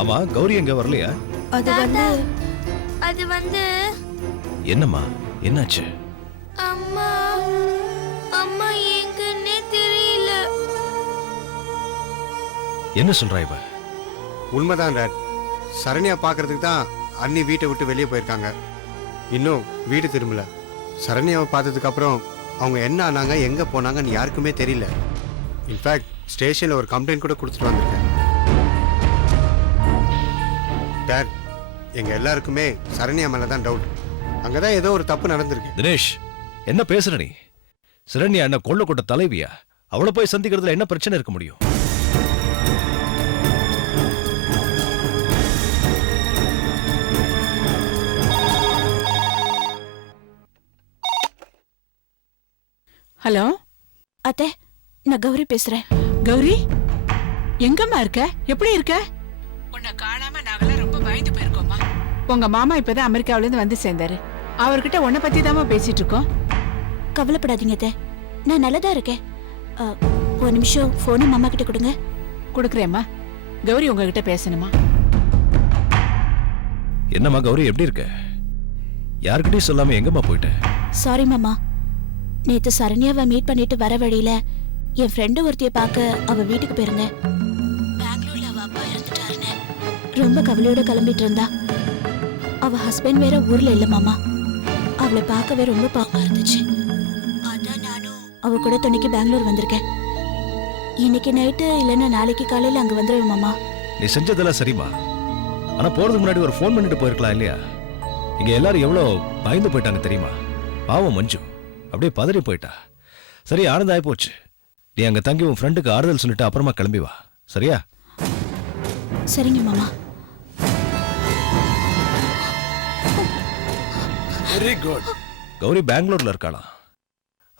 ஆமா கௌரி எங்க வரலையா? அது வந்து என்னம்மா என்னாச்சு? அம்மா அம்மா எங்கன்னே தெரியல. என்ன சொல்றா இவ? உண்மைதான் டாட். சரண்யா பார்க்கறதுக்கு தான் அண்ணி வீட்டை விட்டு வெளியே போயிருக்காங்க. இன்னும் வீடு திரும்பல. சரண்யாவை பார்த்ததுக்கு அப்புறம் அவங்க என்ன ஆனாங்க எங்க போனாங்கன்னு யாருக்குமே தெரியல. இன்ஃபேக்ட் ஸ்டேஷன்ல ஒரு கம்ப்ளைண்ட் கூட கொடுத்துட்டு வந்திருக்கேன். டாட், எங்க எல்லாருக்குமே சரண்யா மேல தான் டவுட். அங்கதான் ஏதோ ஒரு தப்பு நடந்திருக்கு. தினேஷ் என்ன பேசுற நீ? சரண்யா என்ன கொள்ள கொட்ட தலைவியா? அவளை போய் சந்திக்கிறதுல என்ன பிரச்சனை இருக்க முடியும்? ஹலோ அத்தை, நான் கௌரி பேசுறேன். கௌரி, எங்கம்மா இருக்க? எப்படி இருக்க? உன்னை காணாம நாங்கெல்லாம் ரொம்ப பயந்து போயிருக்கோமா. உங்க மாமா இப்பதான் அமெரிக்காவில இருந்து வந்து சேர்ந்தாரு. அவர்கிட்ட உன்னை பத்தி தாமா பேசிட்டு இருக்கோம். கவலைப்படாதீங்க அத்தை, நான் நல்லதா இருக்கேன். ஒரு நிமிஷம் போனை மாமா கிட்ட கொடுங்க. கொடுக்குறேம்மா. கௌரி உங்ககிட்ட பேசணுமா? என்னம்மா கௌரி எப்படி இருக்க? யாருக்கிட்டையும் சொல்லாம எங்கம்மா போயிட்ட? சாரி மாமா, நேத்து சரண்யாவை மீட் பண்ணிட்டு வர வழியில என் ஃப்ரெண்டு ஒருத்திய பார்க்க அவ வீட்டுக்கு போயிருந்தேன். பெங்களூர்ல அவ அப்பா இறந்துட்டாருன்னு ரொம்ப கவலையோட கிளம்பிட்டு இருந்தா. அவ ஹஸ்பண்ட் வேற ஊர்ல இல்ல மாமா. அவளை பார்க்கவே ரொம்ப பாவமா இருந்துச்சு. அதான் நானும் அவ கூட துணைக்கு பெங்களூர் வந்திருக்கேன். இன்னைக்கு நைட்டு இல்லைன்னா நாளைக்கு காலையில அங்க வந்துருவேன் மாமா. நீ செஞ்சதெல்லாம் சரிம்மா. ஆனா போறதுக்கு முன்னாடி ஒரு ஃபோன் பண்ணிட்டு போயிருக்கலாம் இல்லையா? இங்க எல்லாரும் எவ்வளவு பயந்து போயிட்டாங்க தெரியுமா? பாவம் மஞ்சு அப்படியே பதறி போயிட்டா. சரி, ஆனந்தாயி போச்சு. நீ அங்க தங்கி உன் ஃப்ரெண்டுக்கு ஆறுதல் சொல்லிட்டு அப்புறமா கிளம்பி வா, சரியா? சரிங்க மாமா. Very good. கௌரி பெங்களூர்ல இருக்காளாம்.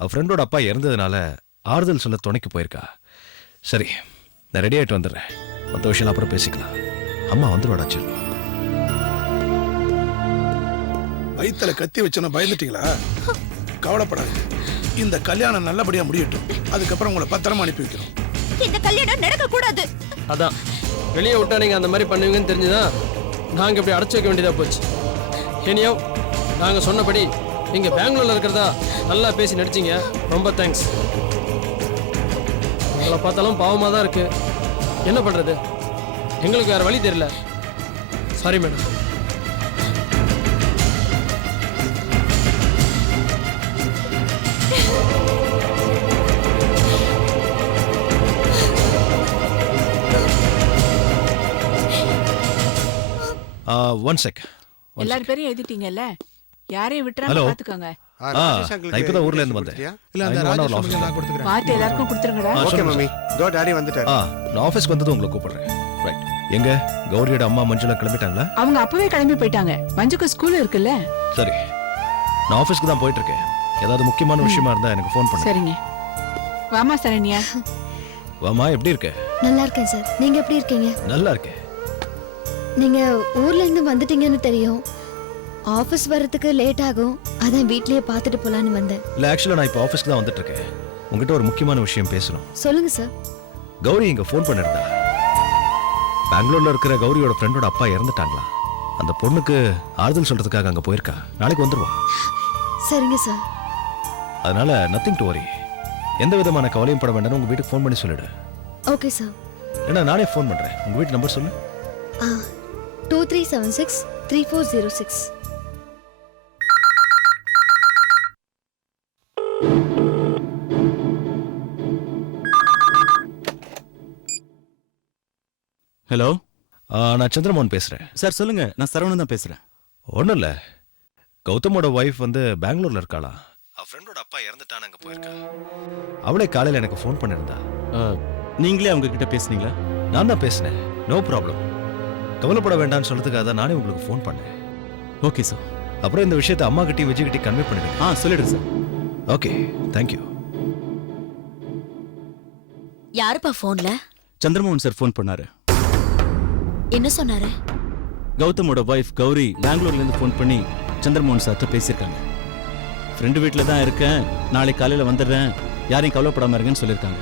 அவ ஃப்ரெண்டோட அப்பா இறந்ததுனால ஆறுதல் சொல்ல துணைக்கு போயிருக்கா. சரி, நான் ரெடி ஆயிட்டு வந்துடுறேன். மற்ற விஷயம் அப்புறம் பேசிக்கலாம். அம்மா வந்துடுவாடா செல்லும். வயித்துல கத்தி வச்சோன்னு பயந்துட்டீங்களா? கவலைப்படாதீங்க, இந்த கல்யாணம் நல்லபடியா முடியட்டும். அதுக்கப்புறம் உங்களை பத்திரமா அனுப்பி வைக்கிறோம். இந்த கல்யாணம் நடக்க கூடாது. அதான் வெளியே விட்டா நீங்க அந்த மாதிரி பண்ணுவீங்கன்னு தெரிஞ்சுதான் நாங்க இப்படி அடைச்சு வைக்க வேண்டியதா போச்சு. இனியோ நாங்க சொன்னபடி நீங்க பெங்களூர்ல இருக்கிறதா நல்லா பேசி நடிச்சீங்க. ரொம்ப தேங்க்ஸ். உங்களை பார்த்தாலும் பாவமா தான் இருக்கு. என்ன பண்றது, எங்களுக்கு வேற வழி தெரியல. Sorry madam. One check. எல்லாரும் பேரையும் எழுதிட்டீங்கல்ல, யாரையும் விட்டுறாம Hello. பாத்துக்கோங்க. நான் இப்பதான் ஊர்ல இருந்து வந்தேன். இல்ல அந்த ராஜேஷ் மட்டும் நான் கொடுத்துக்கிறேன். பார்த்து எல்லாருக்கும் கொடுத்துருங்கடா. ஓகே மம்மி, தோ டாடி வந்துட்டாரு. நான் ஆபீஸ்க்கு வந்ததும் உங்களை கூப்பிடுறேன். ரைட். எங்க கௌரியோட அம்மா மஞ்சுளா கிளம்பிட்டாங்களா? அவங்க அப்பவே கிளம்பி போயிட்டாங்க. மஞ்சுக்கு ஸ்கூல் இருக்குல்ல. சரி, நான் ஆபீஸ்க்கு தான் போயிட்டு இருக்கேன். ஏதாவது முக்கியமான விஷயமா இருந்தா எனக்கு ஃபோன் பண்ணு. சரிங்க. வாமா சரண்யா. வாமா, எப்படி இருக்க? நல்லா இருக்கேன் சார். நீங்க எப்படி இருக்கீங்க? நல்லா இருக்கேன். நீங்க ஊர்ல இருந்து வந்துட்டீங்கன்னு தெரியும். ஆபீஸ் வரதுக்கு லேட் ஆகும். அதான் வீட்லயே பார்த்துட்டு போலான்னு வந்தேன். இல்ல, ஆக்சுவலா நான் இப்போ ஆபீஸ்க்கு தான் வந்துட்டு இருக்கேன். உங்ககிட்ட ஒரு முக்கியமான விஷயம் பேசணும். சொல்லுங்க சார். கௌரி இங்க ஃபோன் பண்ணிருந்தா. பெங்களூர்ல இருக்கிற கௌரியோட ஃப்ரெண்டோட அப்பா இறந்துட்டாங்களா. அந்த பொண்ணுக்கு ஆறுதல் சொல்றதுக்காக அங்க போயிருக்கா. நாளைக்கு வந்துருவா. சரிங்க சார். அதனால நத்திங் டு வரி. எந்த விதமான கவலையும் பட வேண்டாம். உங்க வீட்டுக்கு ஃபோன் பண்ணி சொல்லிடு. Okay sir. ஏன்னா நானே ஃபோன் பண்றேன். உங்க வீட்டு நம்பர் சொல்லு. 23763406. ஹலோ, நான் சந்திரமோகன் பேசுறேன். சார் சொல்லுங்க. நான் சரவணன் தான் பேசுறேன். ஒன்றும் இல்லை, கௌதமோட ஒய்ஃப் வந்து பெங்களூர்ல இருக்காளா. அவ ஃப்ரெண்டோட அப்பா இறந்துட்டான்னு அங்கே போயிருக்கா. அவளே காலையில் எனக்கு ஃபோன் பண்ணியிருந்தா. நீங்களே அவங்க கிட்ட பேசுனீங்களா? நான் தான் பேசினேன். நோ ப்ராப்ளம், கவலைப்பட வேண்டாம்னு சொல்றதுக்காக தான் நானே உங்களுக்கு ஃபோன் பண்ணேன். Okay sir. அப்புறம் இந்த விஷயத்தை அம்மா கிட்டயும் விஜய் கிட்டயும் கன்வே பண்ணிடுங்க. சொல்லிடுறேன் சார். Okay, thank you. யாருப்பா போன்ல? சந்திரமோகன் சார் ஃபோன் பண்ணாரு. என்ன சொன்னாரு? கௌதமோட வைஃப் கௌரி பெங்களூர்ல இருந்து ஃபோன் பண்ணி சந்திரமோகன் சார்ட்ட பேசியிருக்காங்க. ஃப்ரெண்டு வீட்டில் தான் இருக்கேன், நாளைக்கு காலையில் வந்துடுறேன், யாரையும் கவலைப்படாம இருங்கன்னு சொல்லியிருக்காங்க.